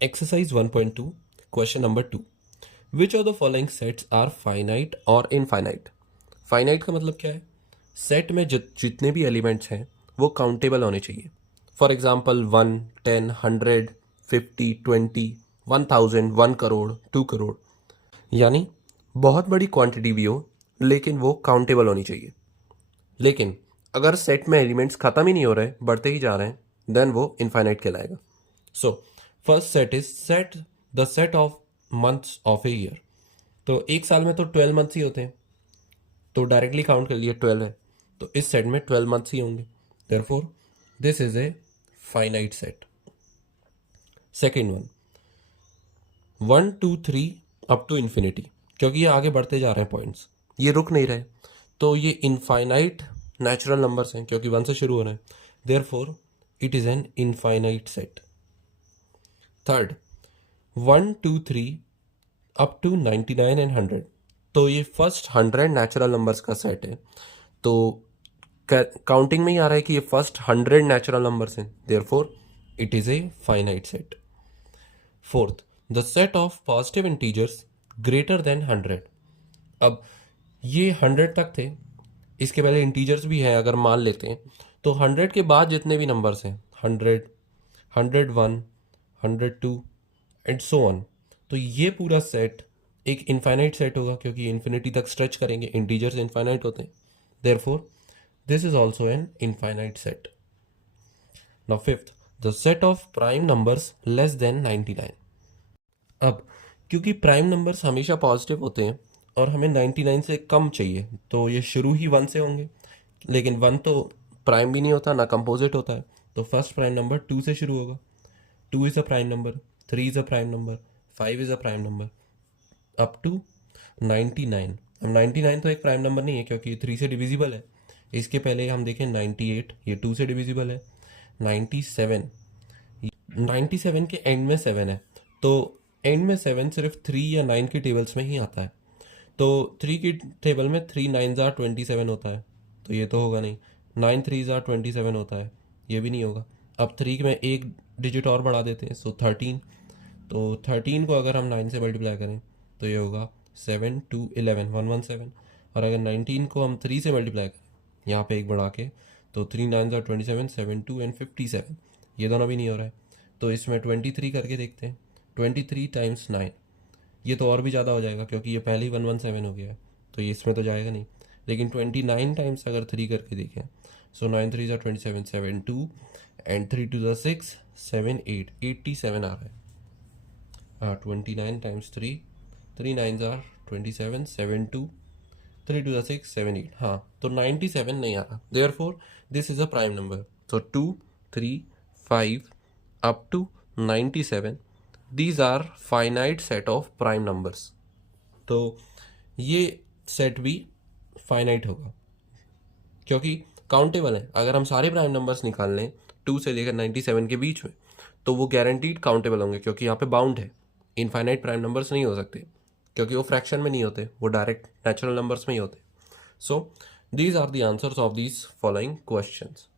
Exercise 1.2, question number 2. Which of the following sets are finite or infinite? Finite का मतलब क्या है? Set में जितने भी एलिमेंट्स हैं वो काउंटेबल होने चाहिए. For example 1, 10, 100, 50, 20, 1000, 1 crore, 2 crore. यानी बहुत बड़ी क्वांटिटी भी हो लेकिन वो काउंटेबल होनी चाहिए. लेकिन अगर सेट में एलिमेंट्स खत्म ही नहीं हो रहे, बढ़ते ही जा रहे हैं, देन वो इनफाइनाइट कहलाएगा. So first set is set the set of months of a year. तो एक साल में तो 12 मंथ्स ही होते हैं, तो डायरेक्टली काउंट कर लिए 12 है, तो इस सेट में 12 मंथ्स ही होंगे. Therefore this is a finite set. Second one, 1, 2, 3 up to infinity. क्योंकि ये आगे बढ़ते जा रहे हैं पॉइंट्स, ये रुक नहीं रहे, तो ये इनफाइनाइट नेचुरल नंबर्स हैं क्योंकि 1 से शुरू हो रहे हैं. Therefore it is an infinite set. Third, 1, 2, 3 up to 99 and 100. तो ये फर्स्ट 100 नेचुरल नंबर्स का सेट है, तो काउंटिंग में ही आ रहा है कि ये फर्स्ट 100 नेचुरल नंबर्स हैं. Therefore it is a finite set. Fourth, the set of positive integers greater than 100. अब ये 100 तक थे, इसके पहले इंटीजर्स भी हैं अगर मान लेते हैं, तो 100 के बाद जितने भी नंबर्स हैं 100, 101, 102 एंड सो ऑन, तो ये पूरा सेट एक इनफाइनाइट सेट होगा क्योंकि इन्फिनिटी तक स्ट्रेच करेंगे, इंटीजर्स इनफाइनाइट होते हैं. Therefore this is also an infinite set. Now fifth, the set of prime numbers less than 99. अब क्योंकि प्राइम नंबर्स हमेशा पॉजिटिव होते हैं और हमें 99 से कम चाहिए, तो ये शुरू ही 1 से होंगे, लेकिन 1 तो प्राइम भी नहीं होता ना कंपोजिट होता है, तो फर्स्ट प्राइम नंबर 2 से शुरू होगा. 2 is a prime number, 3 is a prime number, 5 is a prime number, up to 99. अब 99 तो एक प्राइम नंबर नहीं है क्योंकि 3 से डिविजिबल है. इसके पहले हम देखें 98, ये 2 से डिविजिबल है. 97, 97 के एंड में 7 है, तो एंड में 7 सिर्फ 3 या 9 की टेबल्स में ही आता है. तो 3 की टेबल में 3 9s आर 27 होता है, तो ये तो होगा नहीं. 9 3s आर 27 होता है, ये भी नहीं होगा. अब 3 में एक डिजिट और बढ़ा देते हैं, सो 13. तो 13 को अगर हम 9 से मल्टीप्लाई करें तो ये होगा 7 2 11 117. और अगर 19 को हम 3 से मल्टीप्लाई करें यहाँ पे एक बढ़ा के, तो 3 9s आर 27, 7 2 एंड 57. ये दोनों भी नहीं हो रहा है, तो इसमें 23 करके देखते हैं. 23 टाइम्स 9, ये तो और भी ज़्यादा हो जाएगा क्योंकि ये पहले ही 117 हो गया है, तो ये इसमें तो जाएगा नहीं. लेकिन 29 टाइम्स अगर 3 करके देखें, सो 9 3 ज़ा 27, 7 2 एंड 3 2 ज़ा 6, 7 8, 87 आ रहा है. 29 टाइम्स 3, 3 9 ज़ा 27, 7 2, 3 2 ज़ा 6, 7 8. हाँ, तो 97 नहीं आ रहा. Therefore this is a prime number. तो 2, 3, 5 up to 97, these are finite set of prime numbers. तो ये सेट भी फाइनाइट होगा क्योंकि काउंटेबल है. अगर हम सारे प्राइम नंबर्स निकाल लें 2 से लेकर 97 के बीच में, तो वो गारंटीड काउंटेबल होंगे क्योंकि यहाँ पे बाउंड है. इनफाइनाइट प्राइम नंबर्स नहीं हो सकते क्योंकि वो फ्रैक्शन में नहीं होते, वो डायरेक्ट नेचुरल नंबर्स में ही होते. So these are the answers of these following questions.